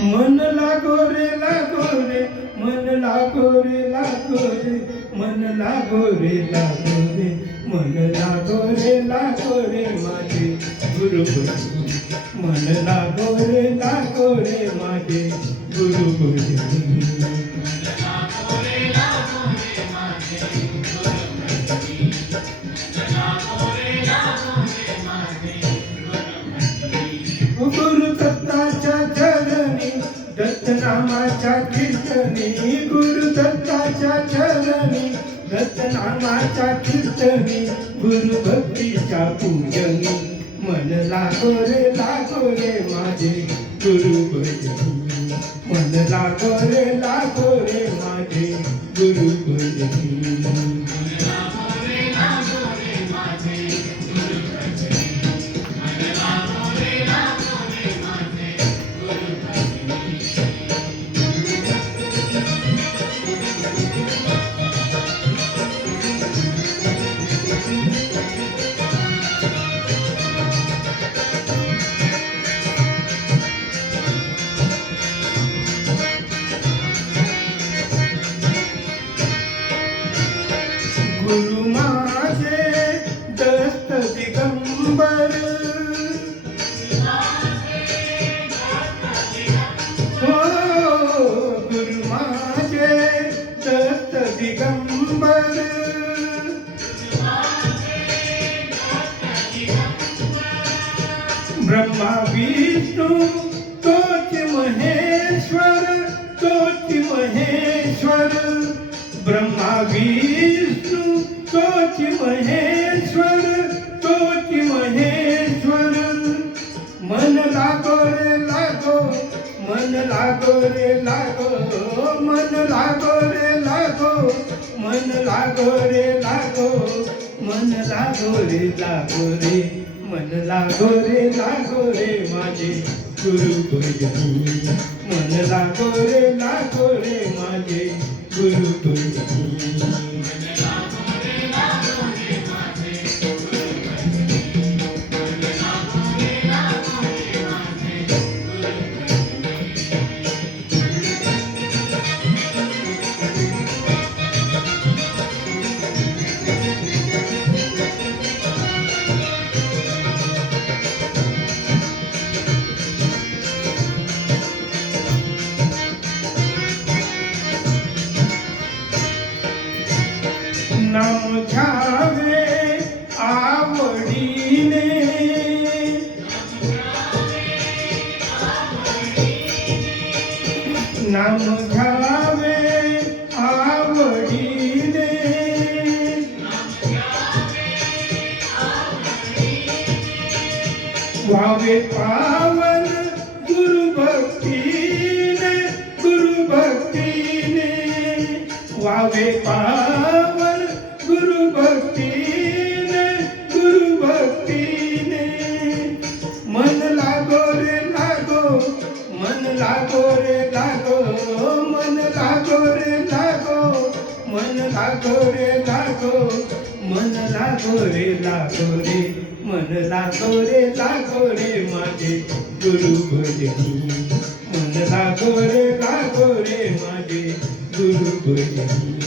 मन लागो रे मन लागो रे मन लागो रे मन लागो रे माझे गुरु मन लागो रे माझे गुरु गुरु दत्ताच्या चरणी दत्तनामाच्या कीर्तनी गुरु दत्ताच्या चरणी दत्तनामाच्या कीर्तनी गुरु भक्तीच्या पूजनी मन लागो रे माझे गुरु भजनी मन लागो रे माझे गुरु भजनी गुरु माझे दत्त दिगंबर हो गुरु माझे दत्त दिगंबर ब्रह्मा विष्णु तोच महेश्वर ब्रह्मा विष्णु तोच महेश्वर मन लागो रे मन लागो रे मन लागो रे मन लागो रे मन लागो रे मन लागो रे माझे गुरु भजनी मन लागो रे माझे गुरु भजनी नाम घ्यावे आवडीने नाम घ्यावे आवडीने व्हावे पावन गुरु भक्तीने व्हावे पावन गुरु भक्तीने मन लागो रे मन लागो रे मन लागो रे मन लागो रे मन लागो रे मन लागो रे माझे गुरु भजनी मन लागो रे माझे गुरु भजनी